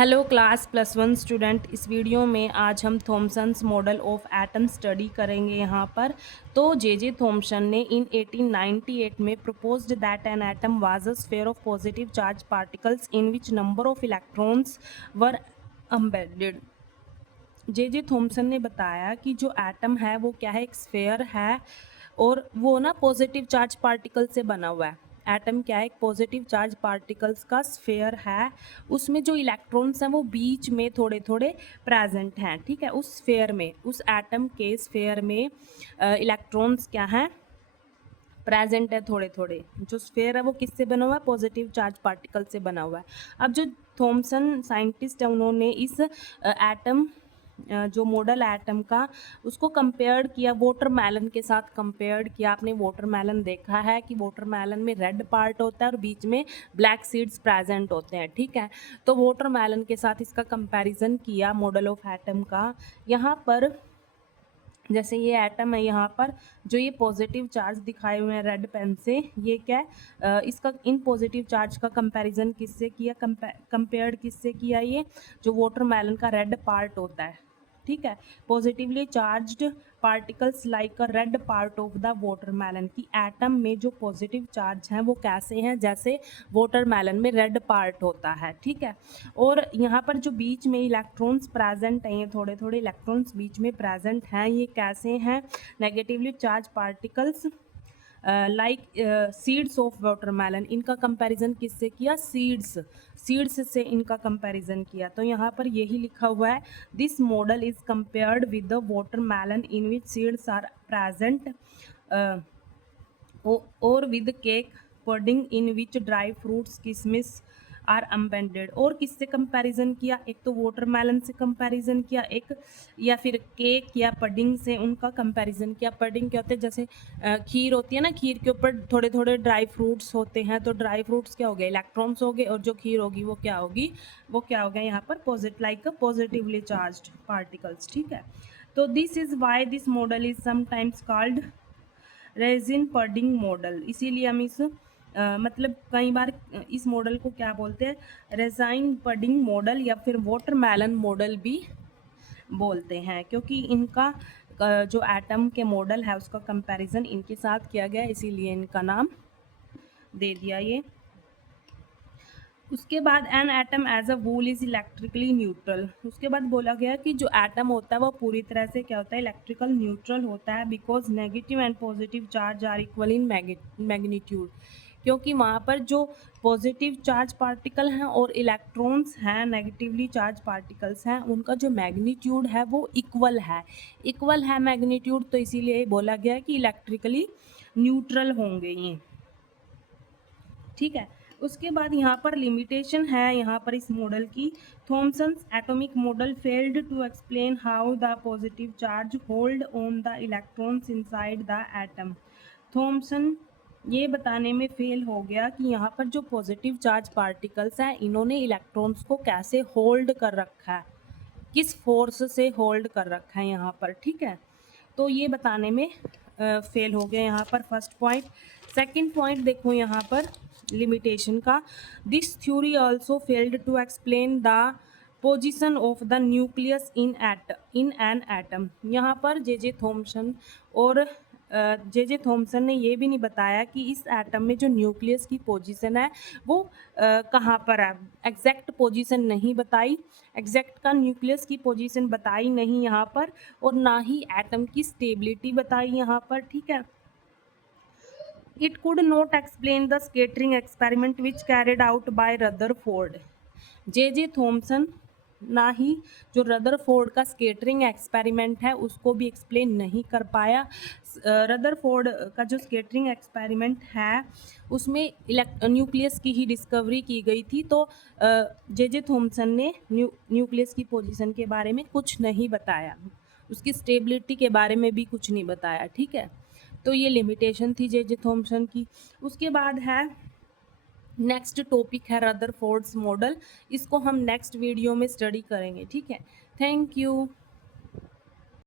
Hello class +1 student. इस video में आज हम Thomson's model of atom study करेंगे। यहाँ पर तो जे थॉमसन ने इन 1898 में proposed that an atom was a sphere of positive charge particles in which number of electrons were embedded. J Thomson ने बताया कि जो एटम है वो क्या है, एक स्फीयर है और वो ना पॉजिटिव चार्ज पार्टिकल से बना हुआ है। एटम क्या है, एक पॉजिटिव चार्ज पार्टिकल्स का स्फीयर है। उसमें जो इलेक्ट्रॉन्स हैं वो बीच में थोड़े थोड़े प्रेजेंट हैं। ठीक है, उस स्फीयर में, उस एटम के स्फीयर में इलेक्ट्रॉन्स क्या हैं, प्रेजेंट है थोड़े थोड़े। जो स्फीयर है वो किससे बना हुआ है, पॉजिटिव चार्ज पार्टिकल से बना हुआ है। अब जो थॉमसन साइंटिस्ट है उन्होंने इस एटम जो मॉडल एटम का उसको कंपेयर्ड किया वाटरमेलन के साथ कंपेयर्ड किया। आपने वाटरमेलन देखा है कि वाटरमेलन में रेड पार्ट होता है और बीच में ब्लैक सीड्स प्रेजेंट होते हैं। ठीक है, तो वाटरमेलन के साथ इसका कंपैरिजन किया मॉडल ऑफ एटम का। यहाँ पर जैसे ये एटम है, यहाँ पर जो ये पॉजिटिव चार्ज दिखाए हुए हैं रेड पेन से, ये क्या है, इसका इन पॉजिटिव चार्ज का कंपैरिजन किससे किया, कंपेयर्ड किससे किया, ये जो वाटरमेलन का रेड पार्ट होता है। ठीक है, positively charged particles like a red part of the watermelon, की एटम में जो पॉजिटिव चार्ज हैं वो कैसे हैं, जैसे वाटरमेलन में रेड पार्ट होता है। ठीक है, और यहाँ पर जो बीच में इलेक्ट्रॉन्स प्रेजेंट हैं, ये थोड़े थोड़े इलेक्ट्रॉन्स बीच में प्रेजेंट हैं, ये कैसे हैं, negatively charge particles like seeds of watermelon. इनका कंपैरिजन किससे किया, सीड्स से इनका कंपैरिजन किया। तो यहाँ पर यही लिखा हुआ है, this model is compared with the watermelon in which seeds are present और with cake pudding in which dry fruits किसमिस आर अम्बेंडेड। और किससे कंपैरिजन किया, एक तो वाटरमेलन से कंपैरिजन किया, एक या फिर केक या पडिंग से उनका कंपैरिजन किया। पडिंग क्या होते हैं, जैसे खीर होती है ना, खीर के ऊपर थोड़े थोड़े ड्राई फ्रूट्स होते हैं, तो ड्राई फ्रूट्स क्या हो गए, इलेक्ट्रॉन्स हो गए, और जो खीर होगी वो क्या होगी, वो क्या हो गया यहाँ पर positive, like positively charged particles. ठीक है, तो this is why this model is sometimes called resin pudding model. इसीलिए हम इस मतलब कई बार इस मॉडल को क्या बोलते हैं, रेजाइन पडिंग मॉडल या फिर वाटरमेलन मॉडल भी बोलते हैं, क्योंकि इनका जो एटम के मॉडल है उसका कंपैरिजन इनके साथ किया गया, इसीलिए इनका नाम दे दिया ये। उसके बाद an atom as a whole is electrically neutral. उसके बाद बोला गया कि जो एटम होता है वो पूरी तरह से क्या होता है, इलेक्ट्रिकल न्यूट्रल होता है, because negative and positive charge are equal in magnitude. क्योंकि वहाँ पर जो पॉजिटिव चार्ज पार्टिकल हैं और इलेक्ट्रॉन्स हैं, नेगेटिवली चार्ज पार्टिकल्स हैं, उनका जो मैग्नीट्यूड है वो इक्वल है मैग्नीट्यूड, तो इसीलिए बोला गया कि इलेक्ट्रिकली न्यूट्रल होंगे ये। ठीक है, उसके बाद यहाँ पर लिमिटेशन है यहाँ पर इस मॉडल की। Thomson's atomic model failed to explain how the positive charge hold on the electrons inside the atom. Thomson ये बताने में फेल हो गया कि यहाँ पर जो पॉजिटिव चार्ज पार्टिकल्स हैं इन्होंने इलेक्ट्रॉन्स को कैसे होल्ड कर रखा है, किस फोर्स से होल्ड कर रखा है यहाँ पर। ठीक है, तो ये बताने में फेल हो गया यहाँ पर फर्स्ट पॉइंट। सेकंड पॉइंट देखो यहाँ पर लिमिटेशन का, this theory also failed to explain the position of the nucleus in an atom. यहाँ पर जे थॉमसन और जे थॉमसन ने ये भी नहीं बताया कि इस एटम में जो न्यूक्लियस की पोजीशन है वो कहाँ पर है, एग्जैक्ट पोजीशन नहीं बताई, एग्जैक्ट का न्यूक्लियस की पोजीशन बताई नहीं यहाँ पर, और ना ही एटम की स्टेबिलिटी बताई यहाँ पर। ठीक है, it could not explain the scattering experiment which carried out by Rutherford. J Thomson ना ही जो रदरफोर्ड का स्कैटरिंग एक्सपेरिमेंट है उसको भी एक्सप्लेन नहीं कर पाया। रदरफोर्ड का जो स्कैटरिंग एक्सपेरिमेंट है उसमें न्यूक्लियस की ही डिस्कवरी की गई थी, तो जे थॉमसन ने न्यूक्लियस की पोजीशन के बारे में कुछ नहीं बताया, उसकी स्टेबिलिटी के बारे में भी कुछ नहीं बताया। ठीक है, तो ये लिमिटेशन थी जे थॉमसन की। उसके बाद है नेक्स्ट टॉपिक है रदरफोर्ड्स मॉडल, इसको हम नेक्स्ट वीडियो में स्टडी करेंगे। ठीक है, थैंक यू।